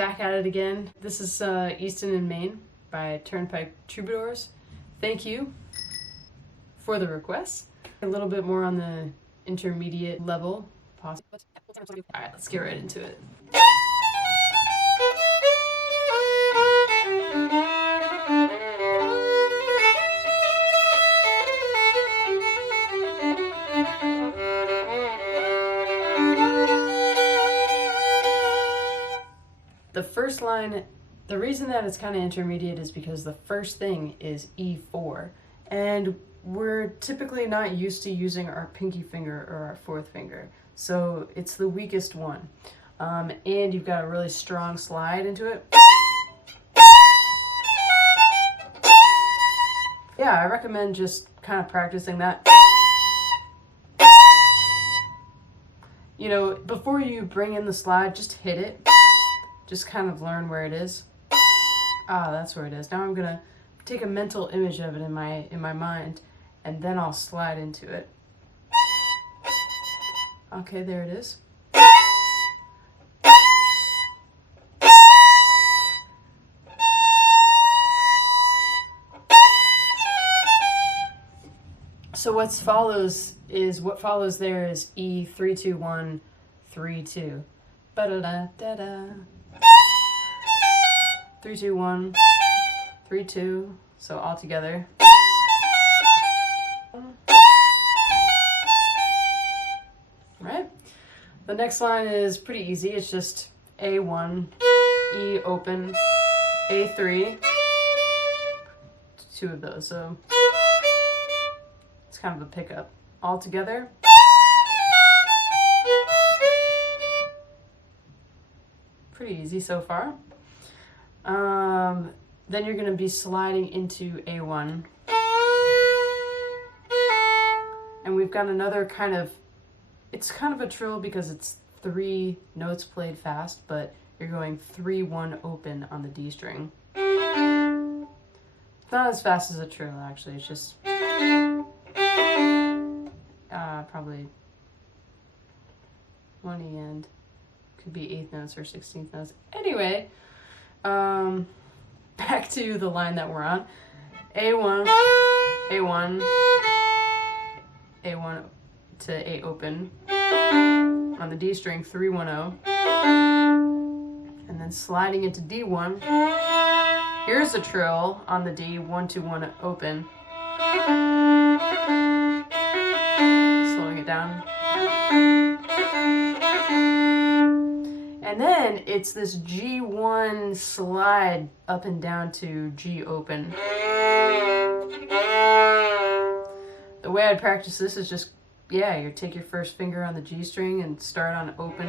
back at it again. This is Easton in Maine by Turnpike Troubadours. Thank you for the requests. A little bit more on the intermediate level. Alright, let's get right into it. The first line, the reason that it's kind of intermediate is because the first thing is E4, and we're typically not used to using our pinky finger or our fourth finger, so it's the weakest one. And you've got a really strong slide into it. Yeah, I recommend just kind of practicing that. You know, before you bring in the slide, just hit it. Just kind of learn where it is. Ah, that's where it is. Now I'm gonna take a mental image of it in my mind, and then I'll slide into it. Okay, there it is. So what follows there is E 3 2 1 3 2. Ba-da-da-da-da. 3 2 1 3 2. So all together. Right? The next line is pretty easy. It's just A1, E open, A3. Two of those. So it's kind of a pickup. All together. Pretty easy so far. Then you're going to be sliding into A1. And we've got another kind of, it's kind of a trill because it's 3 notes played fast, but you're going 3 1 open on the D string. It's not as fast as a trill actually, it's just probably 1 E end. Could be 8th notes or 16th notes. Anyway, back to the line that we're on. A1, A1, A1 to A open. On the D string, 3 1 0. And then sliding into D1. Here's a trill on the D, 1 2 1 open. Slowing it down. And then it's this G1 slide up and down to G open. The way I'd practice this is just, yeah, you take your first finger on the G string and start on open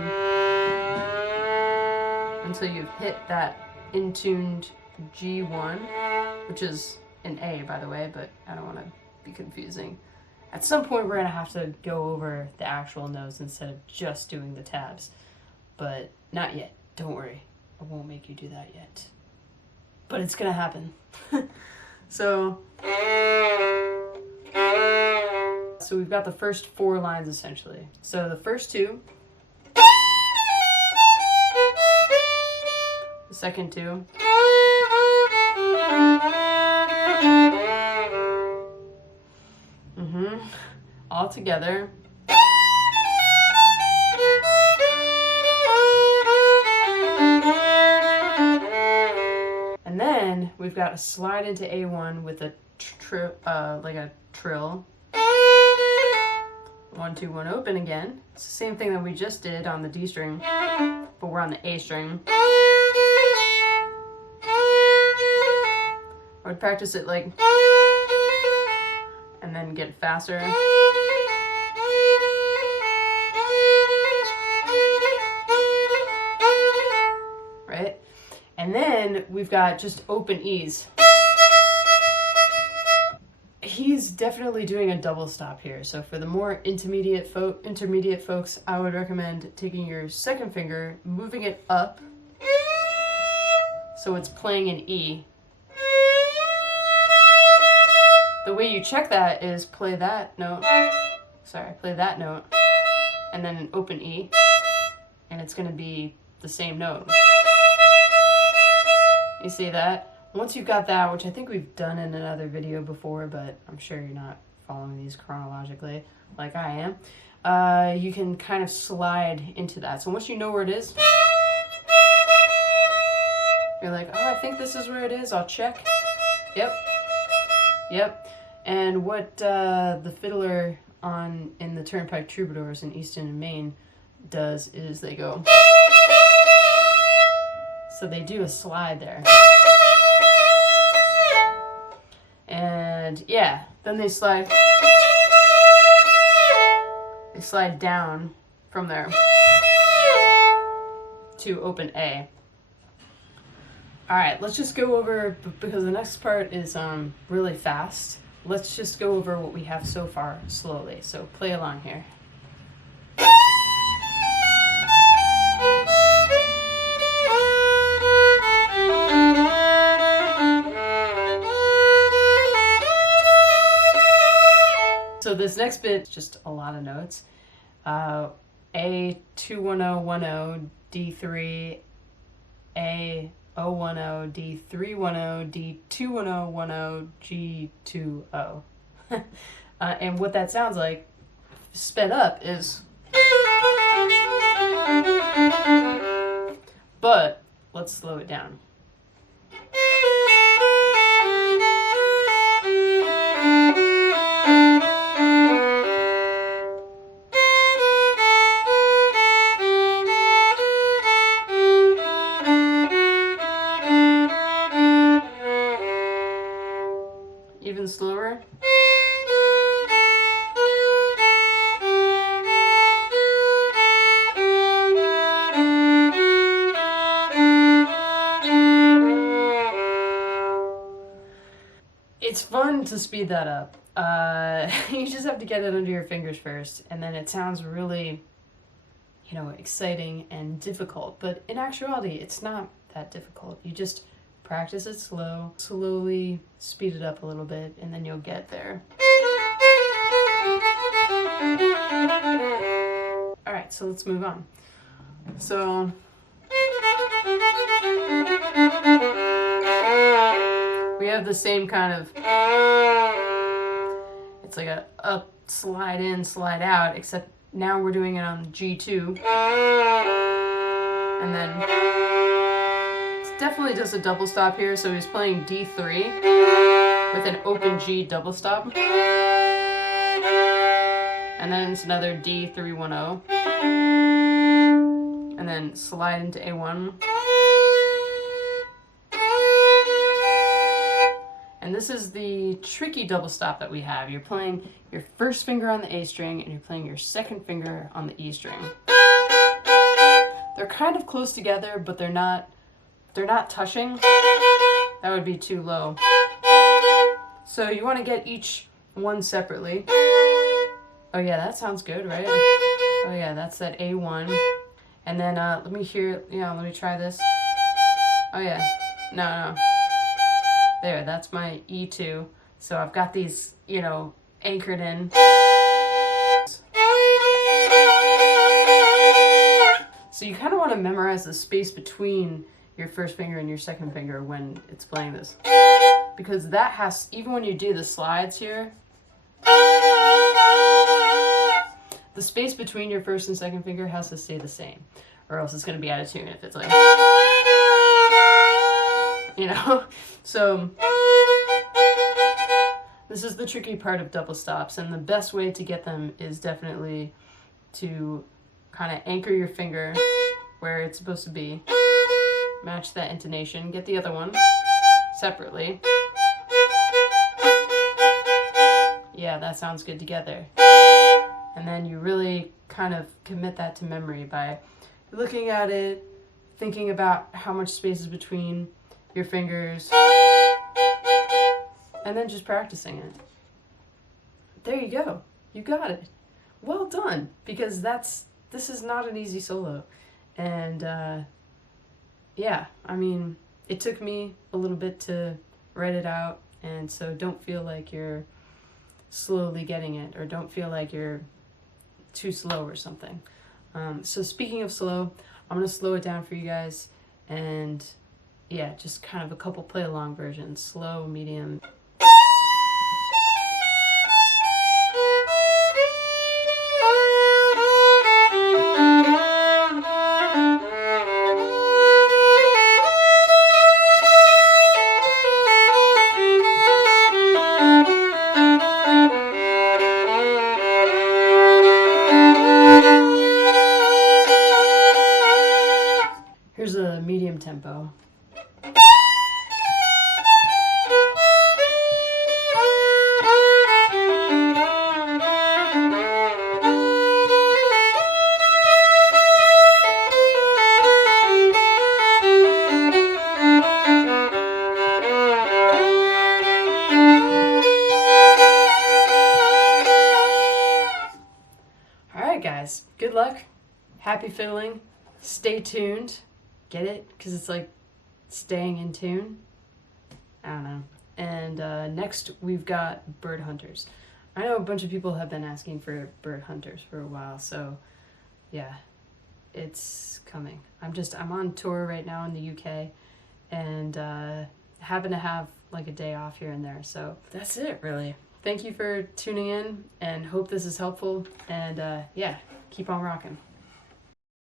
until you've hit that in-tuned G1, which is an A, by the way, but I don't want to be confusing. At some point, we're going to have to go over the actual notes instead of just doing the tabs. But not yet. Don't worry. I won't make you do that yet. But it's going to happen. So we've got the first 4 lines, essentially. So the first 2. The second 2. All together. And then we've got a slide into A1 with a like a trill. 1 2 1 open again. It's the same thing that we just did on the D string, but we're on the A string. I would practice it like, and then get faster. Right? And then we've got just open E's. He's definitely doing a double stop here. So for the more intermediate folks, I would recommend taking your second finger, moving it up so it's playing an E. The way you check that is play that note, and then an open E, and it's going to be the same note. You see that? Once you've got that, which I think we've done in another video before, but I'm sure you're not following these chronologically like I am, you can kind of slide into that. So once you know where it is, you're like, oh, I think this is where it is. I'll check. Yep. Yep. And what the fiddler in the Turnpike Troubadours in Easton and Maine does is they go. So they do a slide there. And yeah, then they slide down from there to open A. All right, let's just go over, because the next part is really fast. Let's just go over what we have so far slowly. So play along here. So this next bit is just a lot of notes. A 21010, D3, A 010, D310, D21010, G20. And what that sounds like, sped up, is. But let's slow it down. Even slower. It's fun to speed that up. You just have to get it under your fingers first, and then it sounds really, exciting and difficult. But in actuality, it's not that difficult. You just practice it slowly speed it up a little bit, and then you'll get there. All right, so let's move on. So we have the same kind of, it's like a up, slide in, slide out, except now we're doing it on G2. And then definitely does a double stop here, so he's playing D3 with an open G double stop. And then it's another D310. And then slide into A1. And this is the tricky double stop that we have. You're playing your first finger on the A string, and you're playing your second finger on the E string. They're kind of close together, but they're not touching. That would be too low. So you want to get each one separately. Oh yeah, that sounds good, right? Oh yeah, that's that A1. And then let me try this. Oh yeah, no. There, that's my E2. So I've got these, anchored in. So you kind of want to memorize the space between your first finger and your second finger when it's playing this. Because that has, even when you do the slides here, the space between your first and second finger has to stay the same, or else it's going to be out of tune if it's like, So this is the tricky part of double stops, and the best way to get them is definitely to kind of anchor your finger where it's supposed to be, match that intonation, get the other one separately. Yeah, that sounds good together. And then you really kind of commit that to memory by looking at it, thinking about how much space is between your fingers, and then just practicing it. There you go. You got it. Well done, because this is not an easy solo. And it took me a little bit to write it out, and so don't feel like you're slowly getting it, or don't feel like you're too slow or something. So speaking of slow, I'm going to slow it down for you guys, and yeah, just kind of a couple play along versions, slow, medium. Here's a medium tempo. Alright guys, good luck. Happy fiddling. Stay tuned. Get it? Because it's like staying in tune. I don't know. And next we've got bird hunters. I know a bunch of people have been asking for bird hunters for a while, so yeah, it's coming. I'm on tour right now in the UK, and happen to have like a day off here and there. So that's it, really. Thank you for tuning in, and hope this is helpful. And yeah, keep on rocking.